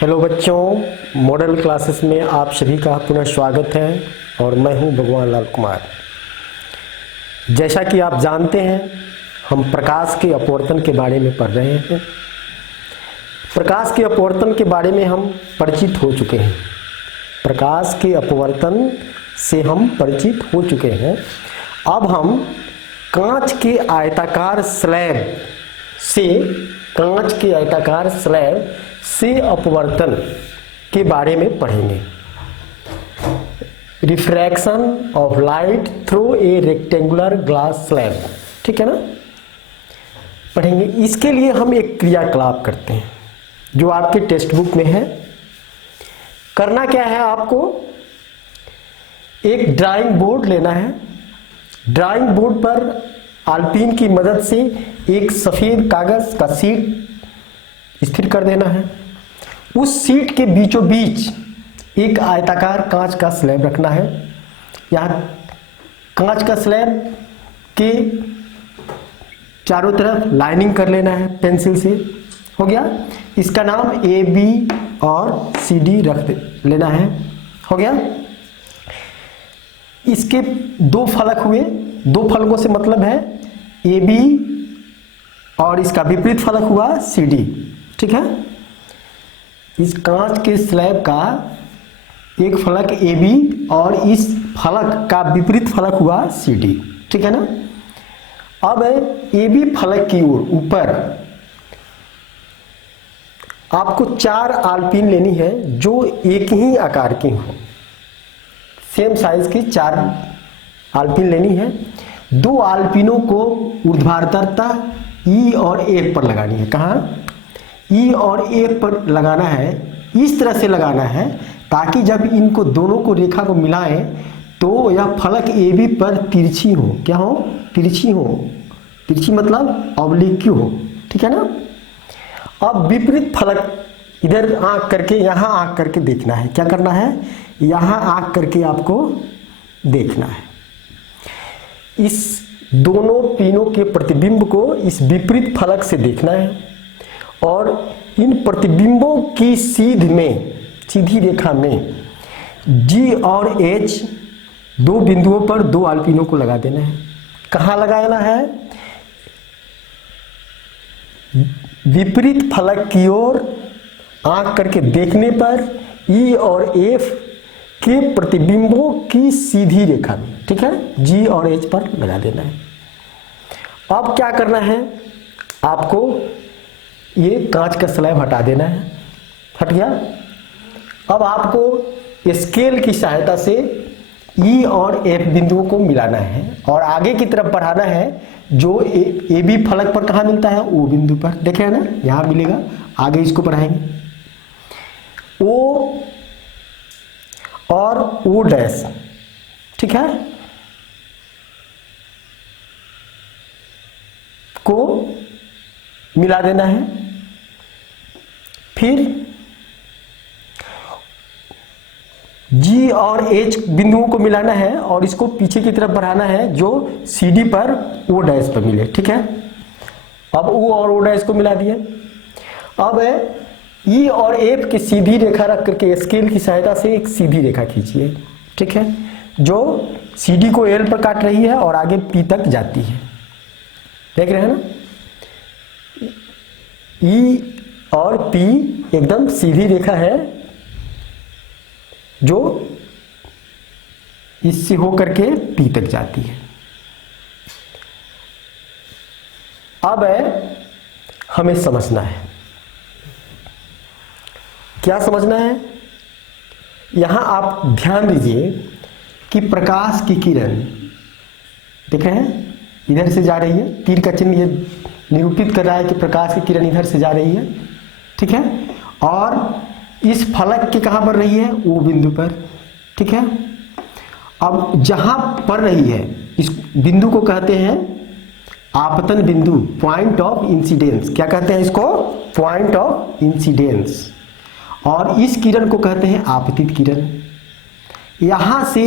Hello बच्चों, model classes में आप सभी का पुनः स्वागत है और मैं हूं भगवान लाल कुमार। जैसा कि आप जानते हैं, हम प्रकाश के अपवर्तन के बारे में पढ़ रहे हैं। प्रकाश के अपवर्तन के बारे में हम परिचित हो चुके हैं। प्रकाश के अपवर्तन से हम परिचित हो चुके हैं। अब हम कांच के आयताकार स्लैब से अपवर्तन के बारे में पढ़ेंगे। Refraction of light through a rectangular glass slab, ठीक है ना, पढ़ेंगे। इसके लिए हम एक क्रियाकलाप करते हैं जो आपके टेक्स्ट बुक में है। करना क्या है, आपको एक ड्राइंग बोर्ड लेना है। ड्राइंग बोर्ड पर आलपीन की मदद से एक सफ़ेद कागज़ का शीट स्थिर कर देना है। उस शीट के बीचों बीच एक आयताकार कांच का स्लैब रखना है। यहाँ कांच का स्लैब के चारों तरफ लाइनिंग कर लेना है पेंसिल से। हो गया। इसका नाम ए बी और सी डी रख लेना है। हो गया। इसके दो फलक हुए। दो फलकों से मतलब है ए बी और इसका विपरीत फलक हुआ सी डी, ठीक है। इस कांच के स्लैब का एक फलक ए बी और इस फलक का विपरीत फलक हुआ सी डी, ठीक है ना। अब ए बी फलक की ओर ऊपर आपको 4 आलपीन लेनी है जो एक ही आकार की हो। सेम साइज की 4 आलपीन लेनी है। 2 आलपीनों को ऊर्ध्वाधरता ई और एफ पर लगानी है। कहाँ? ई और एफ पर लगाना है। इस तरह से लगाना है ताकि जब इनको दोनों को रेखा को मिलाएं तो यह फलक ए बी पर तिरछी हो। क्या हो? तिरछी हो। तिरछी मतलब ऑब्लिक हो, ठीक है ना। अब विपरीत फलक इधर आंख करके यहाँ आंख करके देखना है। क्या करना है? यहाँ आंख करके आपको देखना है। इस दोनों पिनों के प्रतिबिंब को इस विपरीत फलक से देखना है और इन प्रतिबिंबों की सीधी रेखा में जी और एच 2 बिंदुओं पर 2 आलपीनों को लगा देना है। कहाँ लगाना है? विपरीत फलक की ओर आंख करके देखने पर ई और एफ के प्रतिबिंबों की सीधी रेखा में, ठीक है, जी और एच पर लगा देना है। अब क्या करना है? आपको ये कांच का स्लैब हटा देना है। हट गया। अब आपको स्केल की सहायता से ई और एफ बिंदुओं को मिलाना है और आगे की तरफ बढ़ाना है। जो ए बी फलक पर कहाँ मिलता है? ओ बिंदु पर। देखे ना, यहाँ मिलेगा। आगे इसको बढ़ाएंगे। ओ और ओ डैश, ठीक है, को मिला देना है। फिर जी और एच बिंदुओं को मिलाना है और इसको पीछे की तरफ बढ़ाना है जो सी डी पर ओ डैश पर मिले, ठीक है। अब ओ और ओ डैश को मिला दिया। अब ई और एफ की सीधी रेखा रख करके स्केल की सहायता से एक सीधी रेखा खींचिए, ठीक है, जो सी डी को एल पर काट रही है और आगे पी तक जाती है। देख रहे हैं ना, ई और पी एकदम सीधी रेखा है जो इससे होकर के पी तक जाती है। अब हमें समझना है। क्या समझना है? यहां आप ध्यान दीजिए कि प्रकाश की किरण, देख रहे हैं, इधर से जा रही है। तीर का चिन्ह ये निरूपित कर रहा है कि प्रकाश की किरण इधर से जा रही है, ठीक है। और इस फलक के कहाँ पर रही है? ओ बिंदु पर, ठीक है। अब जहां पड़ रही है इस बिंदु को कहते हैं आपतन बिंदु, पॉइंट ऑफ इंसिडेंस। क्या कहते हैं इसको? Point of incidence. और इस किरण को कहते हैं आपतित किरण। यहां से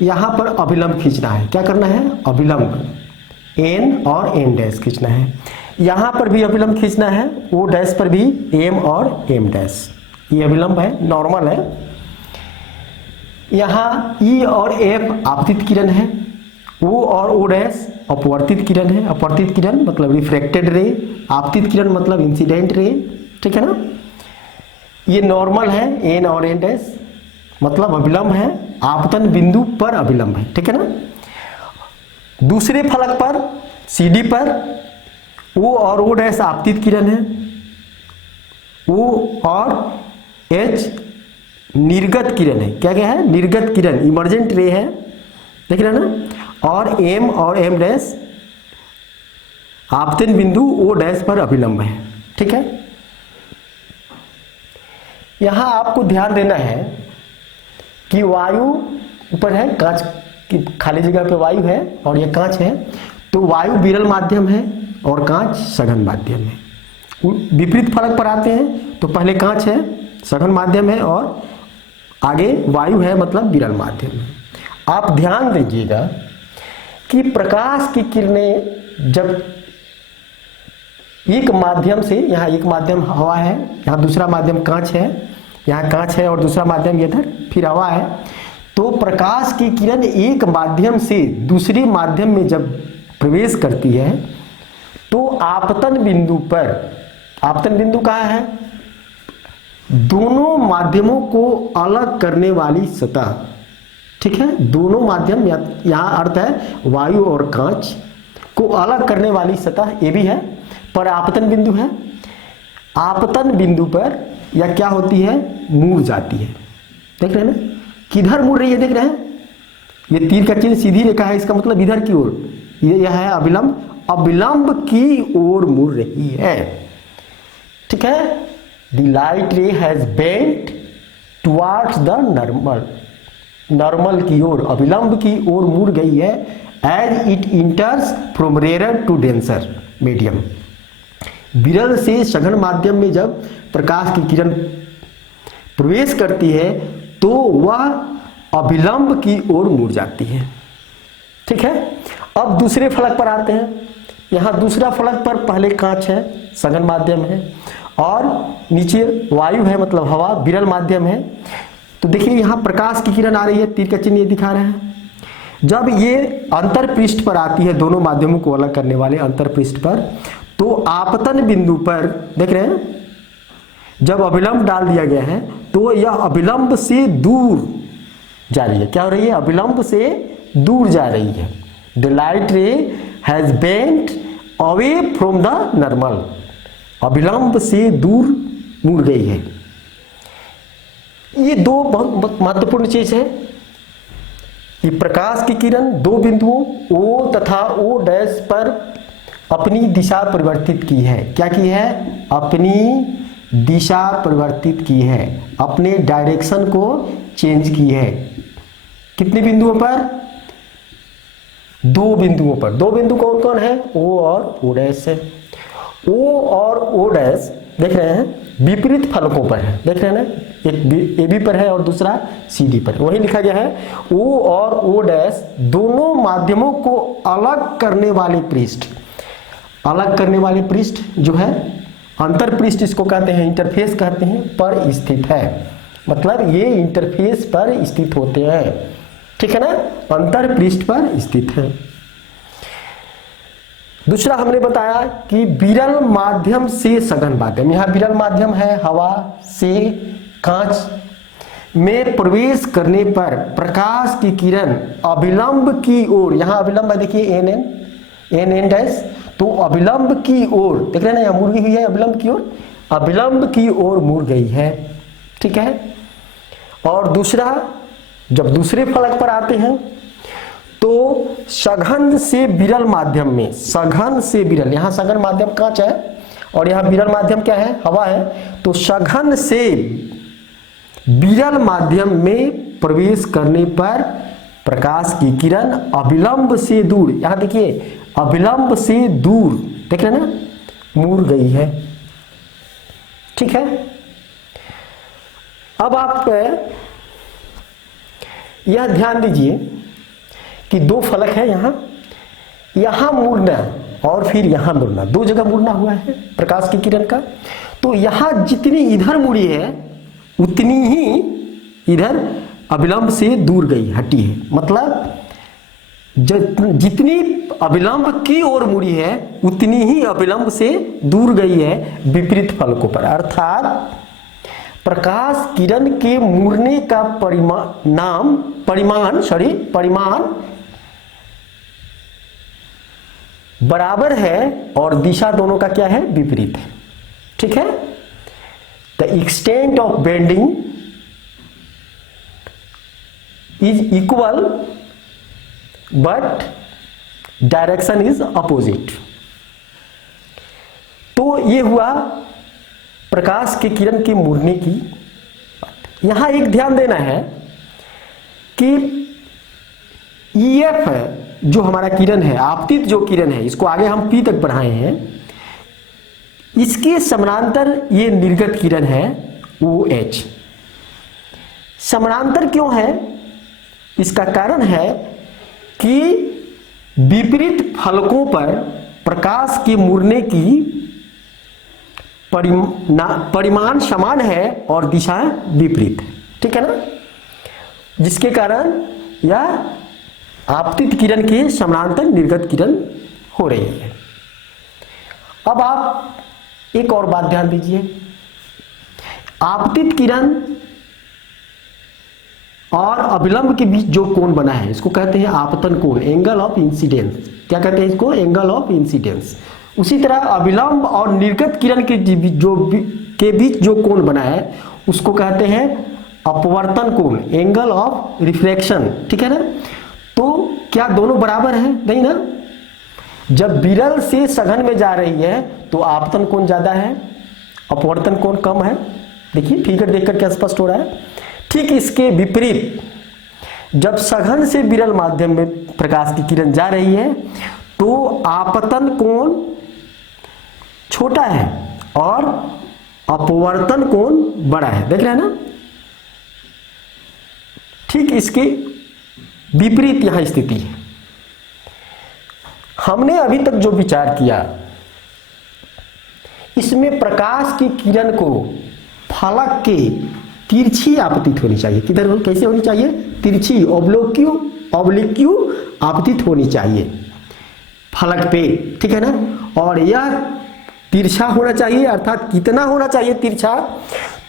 यहां पर अभिलंब खींचना है। क्या करना है? अभिलंब एन और एन डैश खींचना है। यहां पर भी अभिलंब खींचना है, ओ डैश पर भी एम और एम डैश, ये अभिलंब है, नॉर्मल है। यहां ई और एफ आपतित किरण है, ओ और ओ डैश अपवर्तित किरण है। अपवर्तित किरण मतलब रिफ्रैक्टेड रे, आपतित किरण मतलब इंसिडेंट रे, ठीक है ना। ये नॉर्मल है, एन और एन डैश मतलब अभिलंब है, आपतन बिंदु पर अभिलंब है, ठीक है ना। दूसरे फलक पर सीडी पर ओ और ओ डैश आपतित किरण है, ओ और एच निर्गत किरण है। क्या क्या है? निर्गत किरण, इमर्जेंट रे है, देख रहे हैं ना। और एम और एम डैश आपतन बिंदु ओ डैश पर अभिलंब है, ठीक है। यहां आपको ध्यान देना है कि वायु ऊपर है, कांच की खाली जगह पे वायु है और ये कांच है, तो वायु विरल माध्यम है और कांच सघन माध्यम है। विपरीत फलक पर आते हैं तो पहले कांच है, सघन माध्यम है, और आगे वायु है मतलब विरल माध्यम है। आप ध्यान दीजिएगा कि प्रकाश की किरणें जब एक माध्यम से, यहाँ एक माध्यम हवा है, यहाँ दूसरा माध्यम कांच है, यहाँ कांच है और दूसरा माध्यम इधर फिर हवा है, तो प्रकाश की किरण एक माध्यम से दूसरे माध्यम में जब प्रवेश करती है तो आपतन बिंदु पर, आपतन बिंदु कहाँ है? दोनों माध्यमों को अलग करने वाली सतह, ठीक है। दोनों माध्यम, यहाँ अर्थ है वायु और कांच को अलग करने वाली सतह ये भी है, पर आपतन बिंदु है। आपतन बिंदु पर यह क्या होती है? मुड़ जाती है, देख रहे हैं ना, किधर मुड़ रही है, देख रहे हैं, ये तीर का चिन्ह सीधी रेखा है, इसका मतलब इधर की ओर, यह है अभिलंब, अभिलंब की ओर मुड़ रही है, ठीक है। The light ray has bent towards the normal, normal की ओर, अभिलंब की ओर मुड़ गई है, as it enters from rare to denser medium. विरल से सघन माध्यम में जब प्रकाश की किरण प्रवेश करती है तो वह अभिलंब की ओर मुड़ जाती है, ठीक है। अब दूसरे फलक पर आते हैं। यहाँ दूसरा फलक पर पहले कांच है, सघन माध्यम है, और नीचे वायु है मतलब हवा, विरल माध्यम है। तो देखिए यहाँ प्रकाश की किरण आ रही है, तीर का चिन्ह ये दिखा रहे हैं। जब ये अंतर पृष्ठ पर आती है, दोनों माध्यमों को अलग करने वाले अंतर पृष्ठ पर, तो आपतन बिंदु पर देख रहे हैं जब अभिलंब डाल दिया गया है तो यह अभिलंब से दूर जा रही है। क्या हो रही है? अभिलंब से दूर जा रही है। The light ray has bent away from the normal, अभिलंब से दूर मुड़ गई है। ये दो बहुत महत्वपूर्ण चीज है कि प्रकाश की किरण दो बिंदुओं O तथा O डैश पर अपनी दिशा परिवर्तित की है। क्या की है? अपनी दिशा परिवर्तित की है, अपने डायरेक्शन को चेंज की है। कितने बिंदुओं पर? दो बिंदुओं पर। दो बिंदु कौन कौन है? O और O डैश है। O और O डैश देख रहे हैं विपरीत फलकों पर है, देख रहे हैं ना, एक AB पर है और दूसरा CD पर है। वही लिखा गया है O और O डैश दोनों माध्यमों को अलग करने वाले पृष्ठ, अलग करने वाले पृष्ठ जो है अंतर पृष्ठ इसको कहते हैं, इंटरफेस कहते हैं, पर स्थित है। मतलब ये इंटरफेस पर स्थित होते हैं, ठीक है ना, अंतर पृष्ठ पर स्थित है। दूसरा हमने बताया कि विरल माध्यम से सघन माध्यम, यहाँ विरल माध्यम है हवा से कांच में प्रवेश करने पर प्रकाश की किरण अभिलंब की ओर, यहाँ अभिलंब है देखिए एन डैश, तो अभिलंब की ओर देख रहे हैं ना, यहाँ मुड़ गई हुई है अभिलंब की ओर, अभिलंब की ओर मुड़ गई है, ठीक है। और दूसरा जब दूसरे फलक पर आते हैं तो सघन से विरल माध्यम में, सघन से विरल, यहाँ सघन माध्यम कांच है और यहाँ विरल माध्यम क्या है? हवा है। तो सघन से विरल माध्यम में प्रवेश करने पर प्रकाश की किरण अभिलंब से दूर, यहाँ देखिए अभिलंब से दूर देख रहे हैं ना, मुड़ गई है, ठीक है। अब आप यह ध्यान दीजिए कि दो फलक है, यहां मुड़ना और फिर यहाँ मुड़ना, दो जगह मुड़ना हुआ है प्रकाश की किरण का। तो यहाँ जितनी इधर मुड़ी है उतनी ही इधर अभिलंब से दूर गई, हटी है। मतलब जितनी अभिलंब की ओर मुड़ी है उतनी ही अभिलंब से दूर गई है विपरीत फलकों पर। अर्थात प्रकाश किरण के मुड़ने का परिमाण बराबर है और दिशा दोनों का क्या है, विपरीत है। ठीक है, the extent of bending is equal but direction is opposite. तो ये हुआ प्रकाश के किरण के मुड़ने की। यहां एक ध्यान देना है कि EF है जो हमारा किरण है, आपतित जो किरण है, इसको आगे हम P तक बढ़ाए हैं, इसके समानांतर ये निर्गत किरण है OH। समानांतर क्यों है, इसका कारण है कि विपरीत फलकों पर प्रकाश के मुड़ने की परिमाण समान है और दिशा विपरीत है। ठीक है ना, जिसके कारण यह आपतित किरण के समानांतर निर्गत किरण हो रही है। अब आप एक और बात ध्यान दीजिए, आपतित किरण और अभिलंब के बीच जो कोण बना है इसको कहते हैं आपतन कोण, एंगल ऑफ इंसिडेंस। क्या कहते हैं इसको, एंगल ऑफ इंसिडेंस। उसी तरह अभिलंब और निर्गत किरण के बीच जो कोण बना है उसको कहते हैं अपवर्तन कोण, एंगल ऑफ रिफ्लेक्शन। ठीक है ना, तो क्या दोनों बराबर है, नहीं ना। जब विरल से सघन में जा रही है तो आपतन कोण ज्यादा है, अपवर्तन कोण कम है। देखिए फिगर देखकर क्या स्पष्ट हो रहा है। ठीक इसके विपरीत जब सघन से विरल माध्यम में प्रकाश की किरण जा रही है तो आपतन कोण छोटा है और अपवर्तन कोण बड़ा है। देख रहे हैं ना, ठीक इसके विपरीत यहां स्थिति है। हमने अभी तक जो विचार किया इसमें प्रकाश की किरण को फलक के तिरछी आपतित होनी चाहिए। किधर, कैसे होनी चाहिए, तिरछी, ऑब्लिक्यू आपतित होनी चाहिए फलक पे। ठीक है ना, और यह तिरछा होना चाहिए। अर्थात कितना होना चाहिए तिरछा,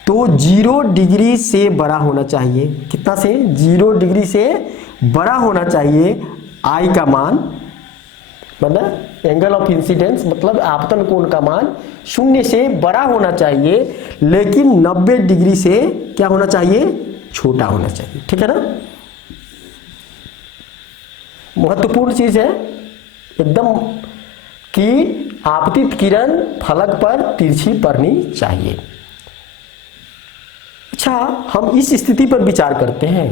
तो 0 डिग्री से बड़ा होना चाहिए। कितना से, 0 डिग्री से बड़ा होना चाहिए। आई का मान मतलब एंगल ऑफ इंसिडेंस मतलब आपतन कोण का मान 0 से बड़ा होना चाहिए, लेकिन 90 डिग्री से क्या होना चाहिए, छोटा होना चाहिए। ठीक है ना, महत्वपूर्ण चीज है एकदम कि आपतित किरण फलक पर तिरछी पड़नी चाहिए। अच्छा, हम इस स्थिति पर विचार करते हैं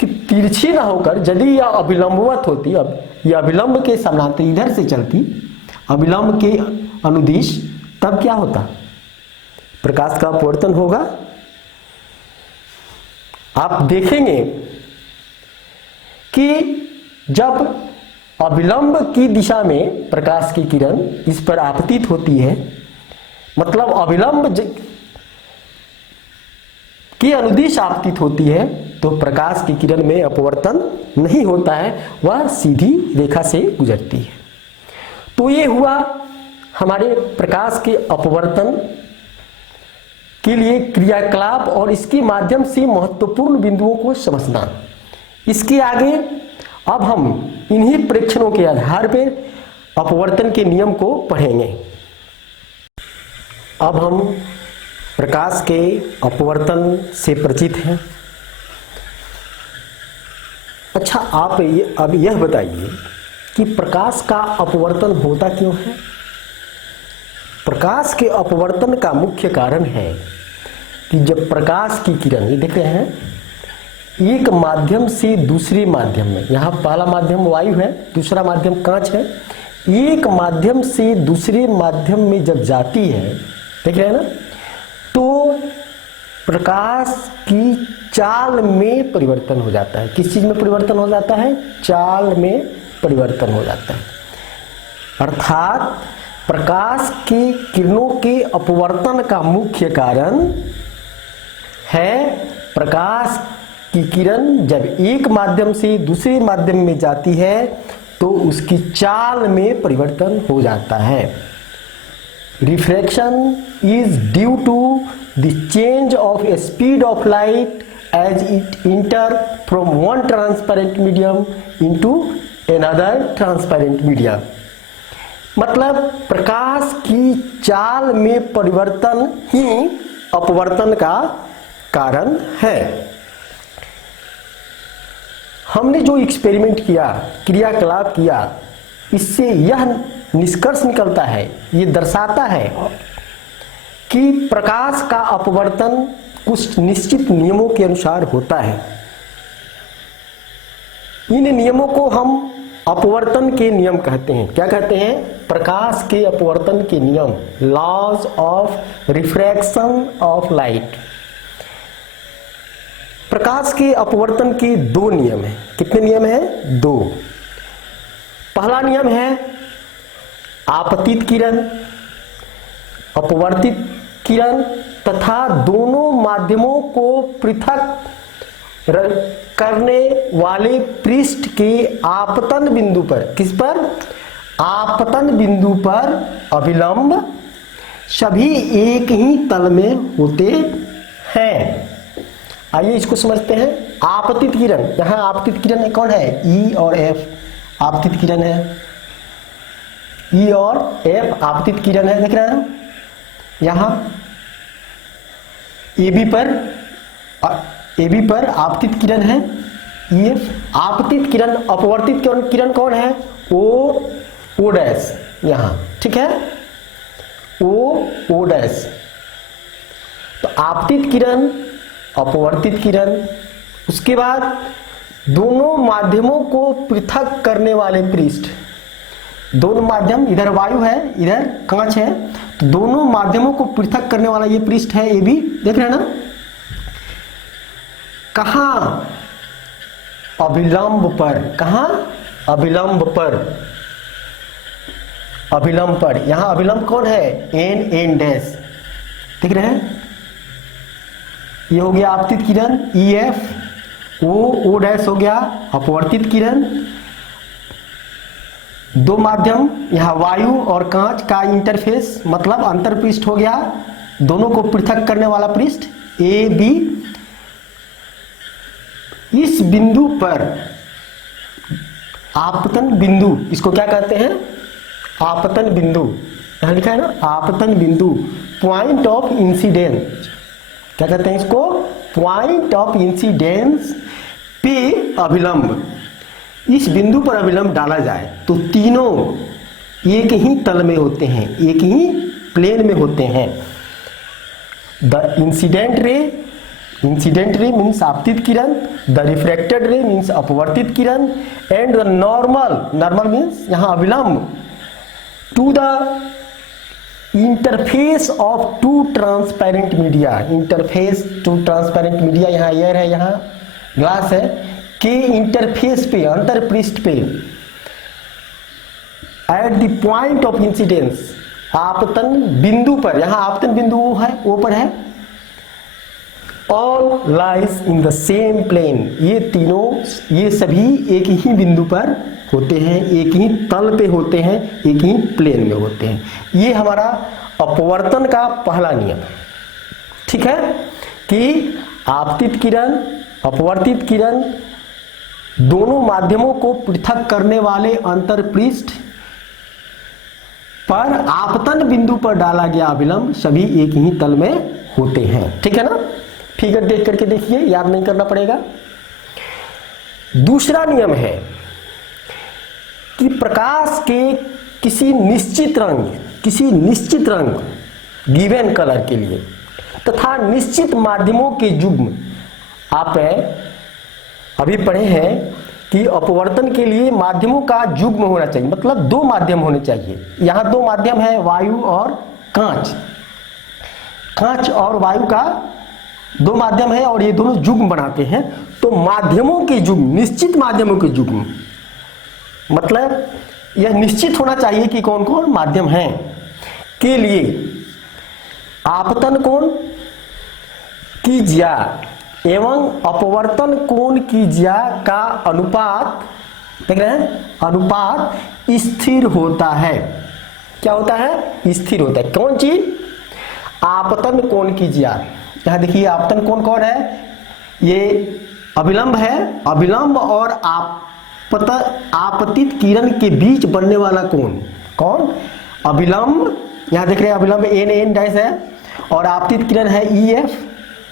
कि तिरछी ना होकर यदि यह अभिलंबवत होती, अब यह अभिलंब के समानांतर इधर से चलती, अभिलंब के अनुदिश, तब क्या होता, प्रकाश का अपवर्तन होगा। आप देखेंगे कि जब अभिलंब की दिशा में प्रकाश की किरण इस पर आपतित होती है, मतलब अभिलंब की अनुदिश आपतित होती है, तो प्रकाश की किरण में अपवर्तन नहीं होता है, वह सीधी रेखा से गुजरती है। तो ये हुआ हमारे प्रकाश के अपवर्तन के लिए क्रियाकलाप और इसके माध्यम से महत्वपूर्ण बिंदुओं को समझना। इसके आगे अब हम इन्हीं प्रेक्षणों के आधार पर अपवर्तन के नियम को पढ़ेंगे। अब हम प्रकाश के अपवर्तन से परिचित हैं। अच्छा, आप अब यह बताइए कि प्रकाश का अपवर्तन होता क्यों है। प्रकाश के अपवर्तन का मुख्य कारण है कि जब प्रकाश की किरण, ये देख रहे हैं, एक माध्यम से दूसरे माध्यम में, यहाँ पहला माध्यम वायु है, दूसरा माध्यम कांच है, एक माध्यम से दूसरे माध्यम में जब जाती है, देख रहे हैं ना, तो प्रकाश की चाल में परिवर्तन हो जाता है। किस चीज में परिवर्तन हो जाता है, चाल में परिवर्तन हो जाता है। अर्थात प्रकाश के किरणों के अपवर्तन का मुख्य कारण है प्रकाश की किरण जब एक माध्यम से दूसरे माध्यम में जाती है तो उसकी चाल में परिवर्तन हो जाता है। Refraction is due to the change of speed of light as it enter from one transparent medium into another transparent medium. मतलब प्रकाश की चाल में परिवर्तन ही अपवर्तन का कारण है। हमने जो एक्सपेरिमेंट किया, क्रियाकलाप किया, इससे यह निष्कर्ष निकलता है, ये दर्शाता है कि प्रकाश का अपवर्तन कुछ निश्चित नियमों के अनुसार होता है। इन नियमों को हम अपवर्तन के नियम कहते हैं। क्या कहते हैं? प्रकाश के अपवर्तन के नियम, laws of refraction of light. प्रकाश के अपवर्तन के दो नियम हैं। कितने नियम हैं? दो। पहला नियम है आपतित किरण, अपवर्तित किरण तथा दोनों माध्यमों को पृथक करने वाले पृष्ठ के आपतन बिंदु पर, किस पर? आपतन बिंदु पर अभिलंब सभी एक ही तल में होते हैं। आइए इसको समझते हैं। आपतित किरण, यहां आपतित किरण कौन है? ई और एफ आपतित किरण है। ई और एफ आपतित किरण है, देख रहे हैं यहां ए बी पर आपतित किरण है ई एफ। आपतित किरण, अपवर्तित किरण कौन है? ओ डैश यहां, ठीक है, ओ डैश। तो आपतित किरण, अपवर्तित किरण, उसके बाद दोनों माध्यमों को पृथक करने वाले पृष्ठ, दोनों माध्यम, इधर वायु है इधर कांच है, तो दोनों माध्यमों को पृथक करने वाला ये पृष्ठ है ए बी, देख रहे हैं ना। कहां? अभिलंब पर। कहां? अभिलंब पर। अभिलंब पर, यहां अभिलंब कौन है? एन डैश, देख रहे हैं। ये हो गया आपतित किरण ई एफ, ओ डैश हो गया अपवर्तित किरण। दो माध्यम, यहां वायु और कांच का इंटरफेस मतलब अंतर पृष्ठ हो गया, दोनों को पृथक करने वाला पृष्ठ ए बी। इस बिंदु पर आपतन बिंदु, इसको क्या कहते हैं? आपतन बिंदु, यहां लिखा है ना आपतन बिंदु, पॉइंट ऑफ इंसिडेंस। क्या कहते हैं इसको? पॉइंट ऑफ इंसिडेंस पे अभिलंब। इस बिंदु पर अभिलंब डाला जाए तो तीनों एक ही तल में होते हैं, एक ही प्लेन में होते हैं। द इंसिडेंट रे मीन्स आपतित किरण, द रिफ्रैक्टेड रे मीन्स अपवर्तित किरण, एंड द नॉर्मल मीन्स यहां अभिलंब to the interface of two transparent media. Interface two transparent media, यहां एयर है, यहां ग्लास है, के इंटरफेस पे, अंतर पृष्ठ पे, at the point of incidence, आपतन बिंदु पर, यहां आपतन बिंदु वो है, ओ पर है। All lies in the same plane, ये तीनों, ये सभी एक ही बिंदु पर होते हैं, एक ही तल पे होते हैं, एक ही प्लेन में होते हैं। ये हमारा अपवर्तन का पहला नियम है, ठीक है, कि आपतित किरण, अपवर्तित किरण, दोनों माध्यमों को पृथक करने वाले अंतर पृष्ठ पर आपतन बिंदु पर डाला गया अभिलंब सभी एक ही तल में होते हैं, ठीक है ना। फिगर देख करके देखिए, याद नहीं करना पड़ेगा। दूसरा नियम है कि प्रकाश के किसी निश्चित रंग गिवन कलर के लिए तथा निश्चित माध्यमों के युग्म, आप अभी पढ़े हैं कि अपवर्तन के लिए माध्यमों का युग्म होना चाहिए, मतलब दो माध्यम होने चाहिए। यहां दो माध्यम है, वायु और कांच और वायु का दो माध्यम है और ये दोनों युग्म बनाते हैं। तो माध्यमों के युग्म, निश्चित माध्यमों के युग्म, मतलब यह निश्चित होना चाहिए कि कौन कौन माध्यम हैं के लिए आपतन कोण की ज्या एवं अपवर्तन कोण की ज्या का अनुपात, देख रहे हैं, अनुपात स्थिर होता है। क्या होता है? स्थिर होता है। कौन चीज? आपतन कोण की ज्या। यहां देखिए आपतन कोण कौन है? ये अभिलंब है। अभिलंब और आपतित किरण के बीच बनने वाला कोण कौन? अभिलंब, यहां देख रहे हैं अभिलंब एन डैश है और आपतित किरण है EF,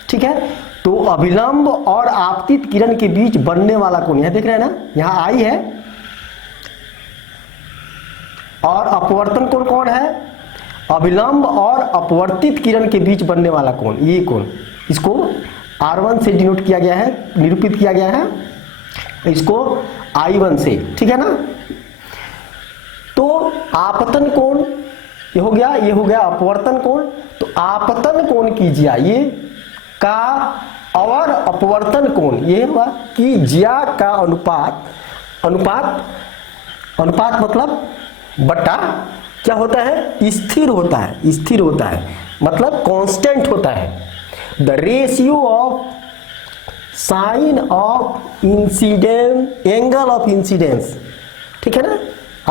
ठीक है। तो अभिलंब और आपतित किरण के बीच बनने वाला कोण, यहां देख रहे हैं ना, यहां I है। और अपवर्तन कोण कौन है? अभिलंब और अपवर्तित किरण के बीच बनने वाला कोण, ये कोण, इसको R1 से डिनोट किया गया है, निरूपित किया गया है, इसको I1 से, ठीक है ना। तो आपतन कोण ये हो गया, ये हो गया अपवर्तन कोण। तो आपतन कोण की ज्या ये का और अपवर्तन कोण ये हुआ कि ज्या का अनुपात, अनुपात मतलब बटा क्या होता है? स्थिर होता है। स्थिर होता है मतलब कांस्टेंट होता है। The ratio of sine of incidence, angle of incidence, ठीक है ना।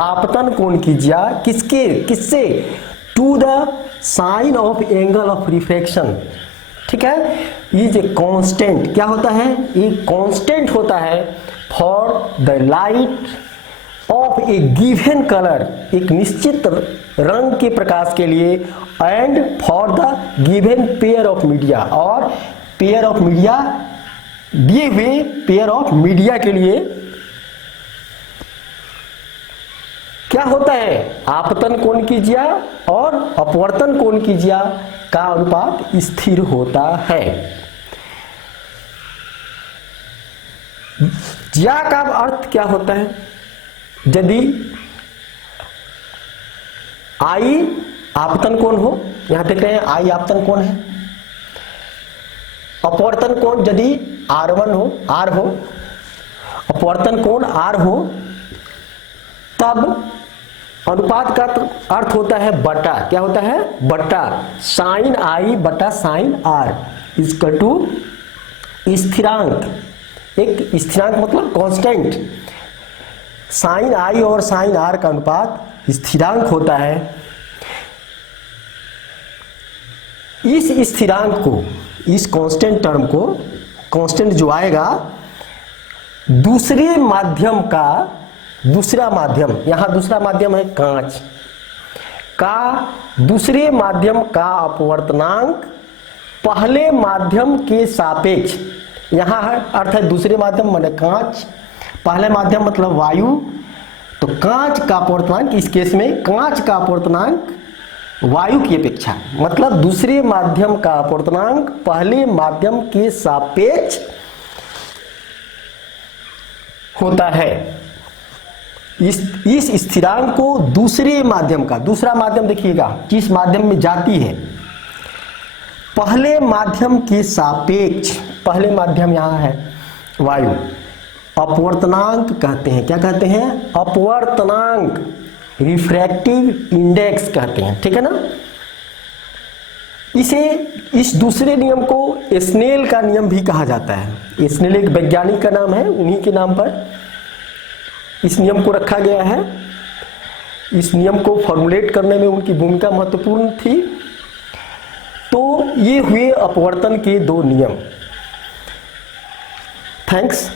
आपतन कोण की ज्या किससे? To the sine of angle of refraction, ठीक है। इज ए कांस्टेंट, क्या होता है? ये कांस्टेंट होता है for the light of A given colour, एक निश्चित रंग के प्रकाश के लिए, and for the given pair of media, और पेयर ऑफ मीडिया, दिए हुए पेयर ऑफ मीडिया के लिए क्या होता है? आपतन कोण की ज्या और अपवर्तन कोण की ज्या का अनुपात स्थिर होता है। ज्या का अर्थ क्या होता है? यदि I आपतन कोण हो, यहां देख रहे हैं I आपतन कोण है। अपवर्तन कोण यदि R1 हो, R हो, अपवर्तन कोण R हो, तब अनुपात का अर्थ होता है बटा, क्या होता है? बटा साइन I बटा साइन R इक्वल टू स्थिरांक। एक स्थिरांक मतलब कांस्टेंट। साइन I और साइन R का अनुपात स्थिरांक होता है। इस स्थिरांक को, इस कांस्टेंट टर्म को, कांस्टेंट जो आएगा दूसरे माध्यम का, दूसरा माध्यम, यहां दूसरा माध्यम है कांच का, दूसरे माध्यम का अपवर्तनांक पहले माध्यम के सापेक्ष, यहां है अर्थ है दूसरे माध्यम माने कांच, पहले माध्यम मतलब वायु, तो कांच का अपवर्तनांक, इस केस में कांच का अपवर्तनांक वायु की अपेक्षा, मतलब दूसरे माध्यम का अपवर्तनांक पहले माध्यम के सापेक्ष होता है। इस स्थिरांक को दूसरे माध्यम का, दूसरा माध्यम देखिएगा जिस माध्यम में जाती है, पहले माध्यम के सापेक्ष, पहले माध्यम यहां है वायु, अपवर्तनांक कहते हैं। क्या कहते हैं? अपवर्तनांक, रिफ्रैक्टिव इंडेक्स कहते हैं, ठीक है ना। इसे, इस दूसरे नियम को स्नेल का नियम भी कहा जाता है। स्नेल एक वैज्ञानिक का नाम है, उन्हीं के नाम पर इस नियम को रखा गया है। इस नियम को फॉर्मुलेट करने में उनकी भूमिका महत्वपूर्ण थी। तो ये हुए अपवर्तन के दो नियम। थैंक्स।